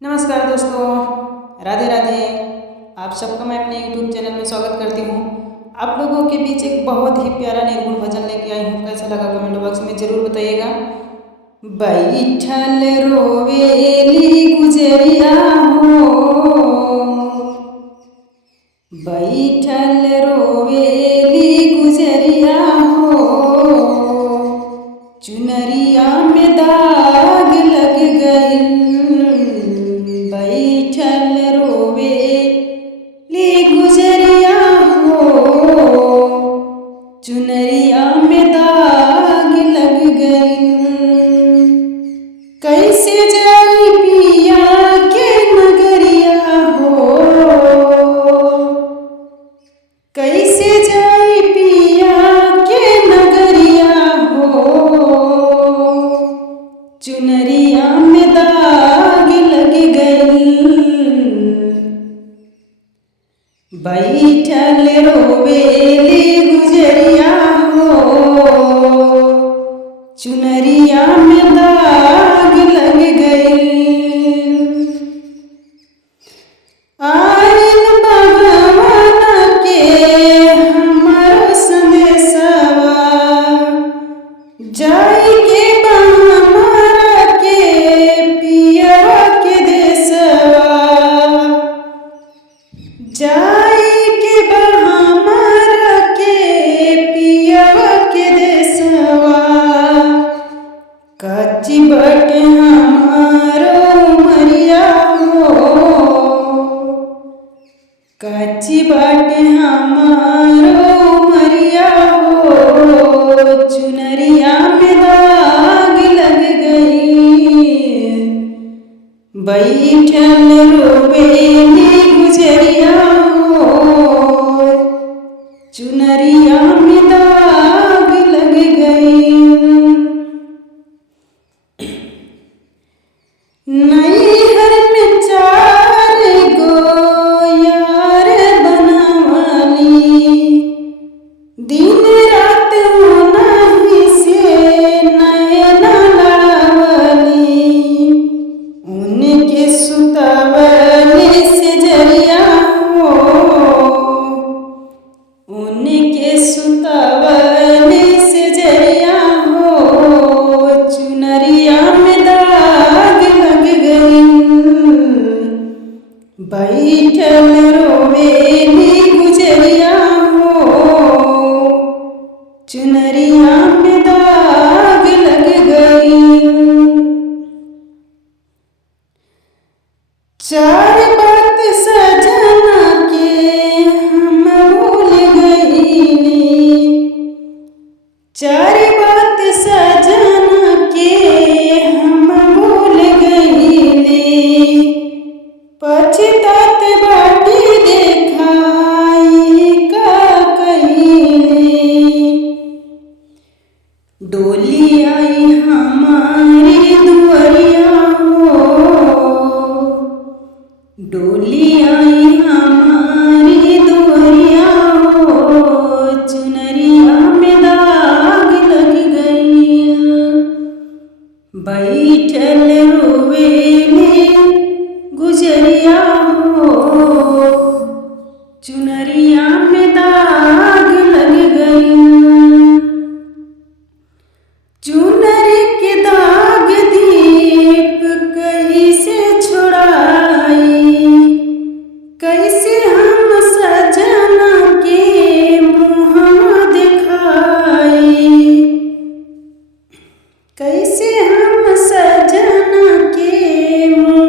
नमस्कार दोस्तों, राधे राधे। आप सबका मैं अपने YouTube चैनल में स्वागत करती हूँ। आप लोगों के बीच एक बहुत ही प्यारा निर्गुण भजन लेके आई हूँ। कैसा लगा कमेंट बॉक्स में ज़रूर बताइएगा। बैठल रोवेली गुजरिया हो, बैठल रोवेली गुजरिया हो, चुनरिया में दाग लग गई। बैठल रोवेली गुजरिया हो, चुनरिया में दाग लग गई। कैसे जाई पिया के नगरिया हो, कैसे जाई पिया के नगरिया हो, चुनरिया में दाग लग गई। बैठल रोवेली गुजरिया हो, चुनरिया में दाग लग गई। आयल भगवान के हमर संदेशवा, जाई के हमरा के पियवा के देशवा, जाई के हमरा के पियवा के देशवा। कच्ची बटे हमारो उमरिया हो, कच्ची बाटे हमारो उमरिया हो, चुनरिया में दाग लग गई। बैठल रोवेली गुजरिया हो, चुनरिया में दाग लग गई। नैहर में चार गो यार बनवाली, दिन रात उन्हीं से नैना लड़ावली। उनके सुतवली से जरिया हो, उनके सुतवली से जरिया हो, चुनरिया में दाग लग गई। बैठल रोवेली गुजरिया हो, चुनरिया में दाग लग गई। चार बात सजना के हम भूल गईली, चार बात सजना के हम भूल गईली। पछतात बाटी देखाई का कईली, डोली आई हमारी दुआरिया हो, डोली आई हमारी दुआरिया हो, चुनरिया में दाग लग गई। बैठल रोवेली गुजरिया हो, चुनरिया में दाग लग गई। चुनरी के दाग दीप कैसे छुड़ाई, कैसे हम सजना के मुँह दिखाई, कैसे हम सजना के मुँह